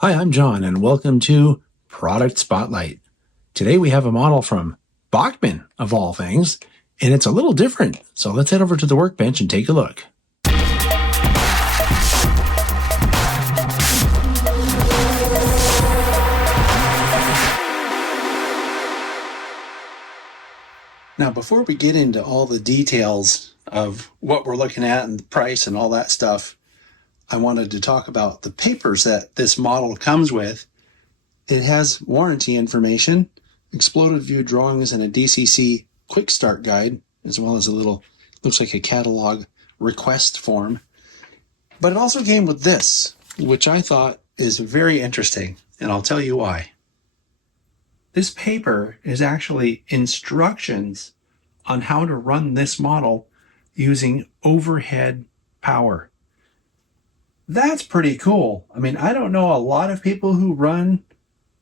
Hi, I'm John, and welcome to Product Spotlight. Today we have a model from Bachmann, of all things, and it's a little different. So let's head over to the workbench and take a look. Now, before we get into all the details of what we're looking at and the price and all that stuff, I wanted to talk about the papers that this model comes with. It has warranty information, exploded view drawings, and a DCC quick start guide, as well as a little, looks like a catalog request form. But it also came with this, which I thought is very interesting, and I'll tell you why. This paper is actually instructions on how to run this model using overhead power. That's pretty cool. I mean, I don't know a lot of people who run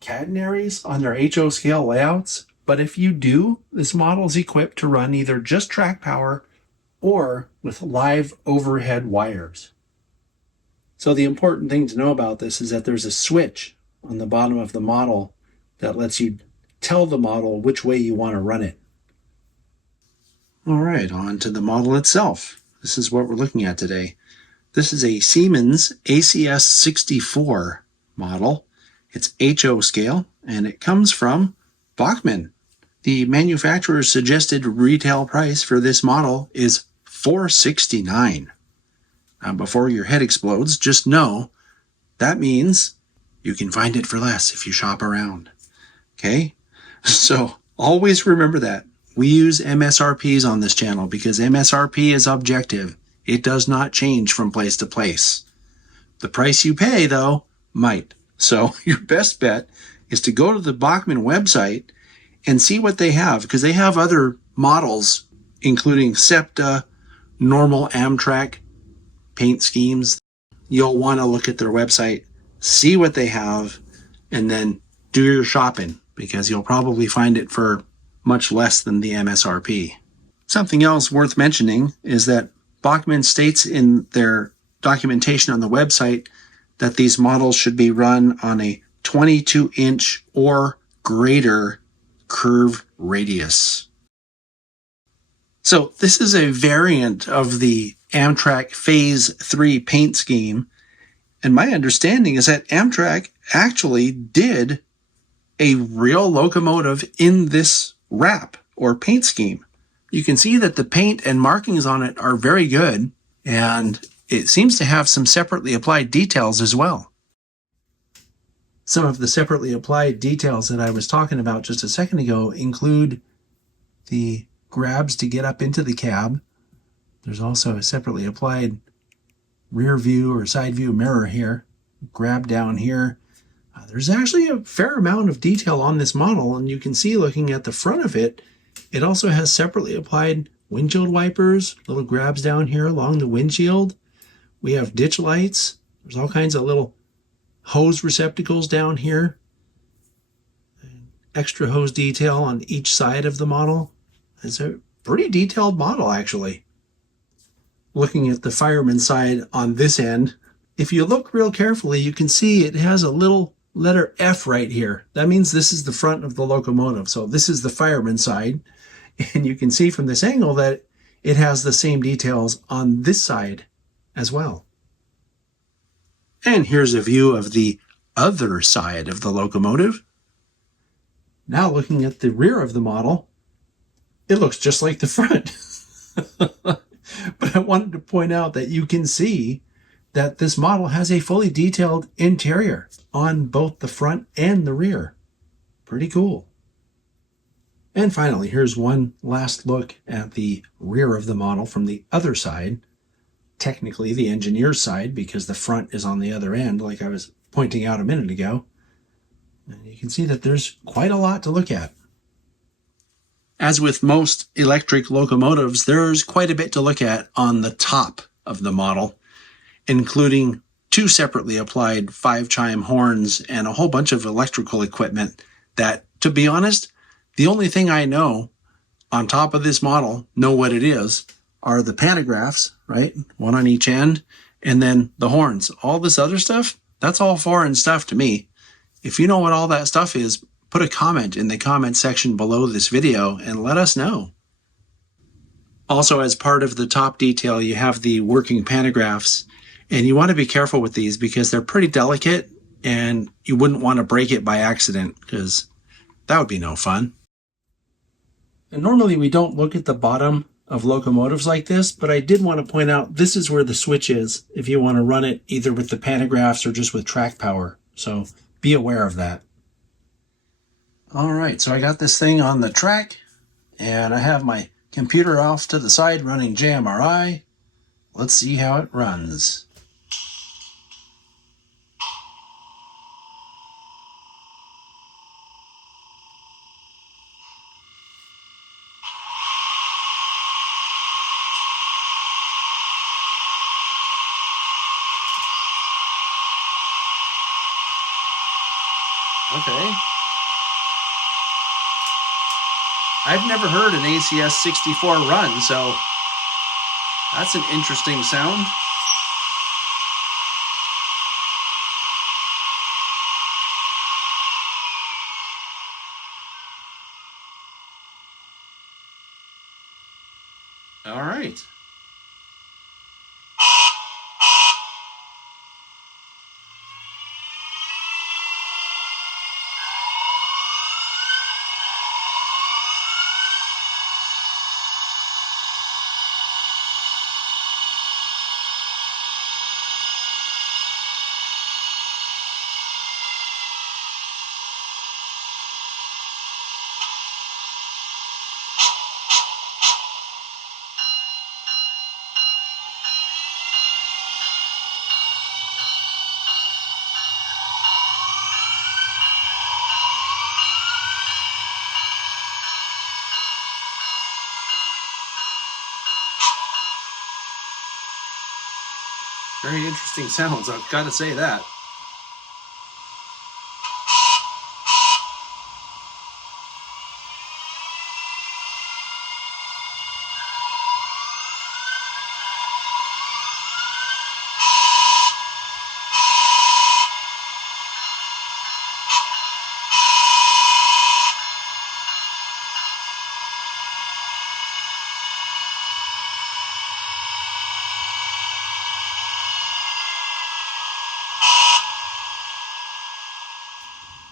catenaries on their HO scale layouts, but if you do, this model is equipped to run either just track power or with live overhead wires. So the important thing to know about this is that there's a switch on the bottom of the model that lets you tell the model which way you want to run it. All right, on to the model itself. This is what we're looking at today. This is a Siemens ACS-64 model. It's HO scale, and it comes from Bachmann. The manufacturer's suggested retail price for this model is $469. Now, before your head explodes, just know that means you can find it for less if you shop around. Okay? So always remember that. We use MSRPs on this channel because MSRP is objective. It does not change from place to place. The price you pay, though, might. So your best bet is to go to the Bachmann website and see what they have, because they have other models, including SEPTA, normal Amtrak paint schemes. You'll want to look at their website, see what they have, and then do your shopping, because you'll probably find it for much less than the MSRP. Something else worth mentioning is that Bachmann states in their documentation on the website that these models should be run on a 22-inch or greater curve radius. So this is a variant of the Amtrak Phase 3 paint scheme, and my understanding is that Amtrak actually did a real locomotive in this wrap or paint scheme. You can see that the paint and markings on it are very good, and it seems to have some separately applied details as well. Some of the separately applied details that I was talking about just a second ago include the grabs to get up into the cab. There's also a separately applied rear view or side view mirror here, grab down here. There's actually a fair amount of detail on this model, and you can see looking at the front of it, it also has separately applied windshield wipers, little grabs down here along the windshield. We have ditch lights. There's all kinds of little hose receptacles down here. Extra hose detail on each side of the model. It's a pretty detailed model, actually. Looking at the fireman's side on this end, if you look real carefully, you can see it has a little letter F right here. That means this is the front of the locomotive. So this is the fireman's side. And you can see from this angle that it has the same details on this side as well. And here's a view of the other side of the locomotive. Now looking at the rear of the model, it looks just like the front. But I wanted to point out that you can see that this model has a fully detailed interior on both the front and the rear. Pretty cool. And finally, here's one last look at the rear of the model from the other side. Technically the engineer's side, because the front is on the other end, like I was pointing out a minute ago. And you can see that there's quite a lot to look at. As with most electric locomotives, there's quite a bit to look at on the top of the model, including 2 separately applied 5-chime horns and a whole bunch of electrical equipment that, to be honest, the only thing I know on top of this model, know what it is, are the pantographs, right? One on each end, and then the horns. All this other stuff, that's all foreign stuff to me. If you know what all that stuff is, put a comment in the comment section below this video and let us know. Also, as part of the top detail, you have the working pantographs, and you want to be careful with these because they're pretty delicate and you wouldn't want to break it by accident because that would be no fun. And normally we don't look at the bottom of locomotives like this, but I did want to point out this is where the switch is if you want to run it either with the pantographs or just with track power. So be aware of that. All right, so I got this thing on the track and I have my computer off to the side running JMRI. Let's see how it runs. Okay. I've never heard an ACS-64 run, so that's an interesting sound. All right. Very interesting sounds, I've got to say that.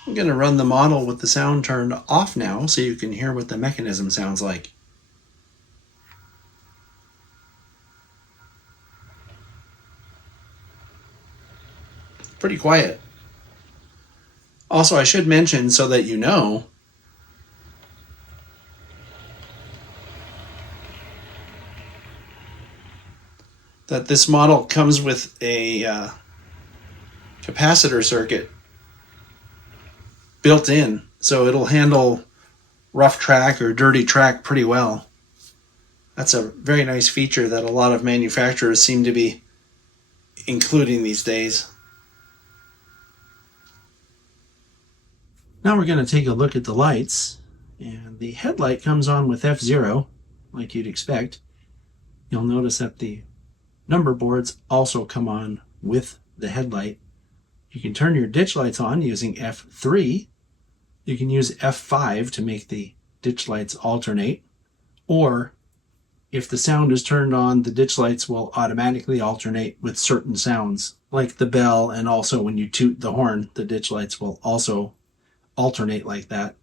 I'm going to run the model with the sound turned off now so you can hear what the mechanism sounds like. Pretty quiet. Also, I should mention so that you know, that this model comes with a capacitor circuit built in, so it'll handle rough track or dirty track pretty well. That's a very nice feature that a lot of manufacturers seem to be including these days. Now we're going to take a look at the lights, and the headlight comes on with F0 like you'd expect. You'll notice that the number boards also come on with the headlight. You can turn your ditch lights on using F3. You can use F5 to make the ditch lights alternate, or if the sound is turned on, the ditch lights will automatically alternate with certain sounds, like the bell, and also when you toot the horn, the ditch lights will also alternate like that.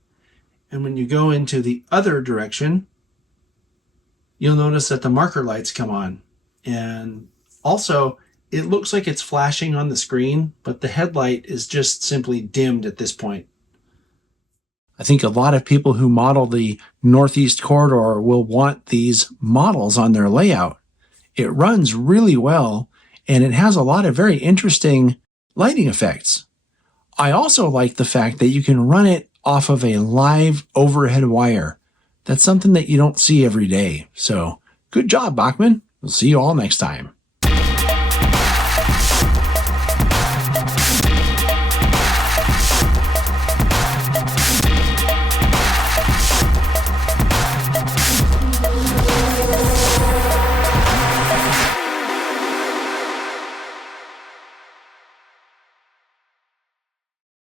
And when you go into the other direction, you'll notice that the marker lights come on. And also, it looks like it's flashing on the screen, but the headlight is just simply dimmed at this point. I think a lot of people who model the Northeast Corridor will want these models on their layout. It runs really well, and it has a lot of very interesting lighting effects. I also like the fact that you can run it off of a live overhead wire. That's something that you don't see every day. So good job, Bachmann. We'll see you all next time.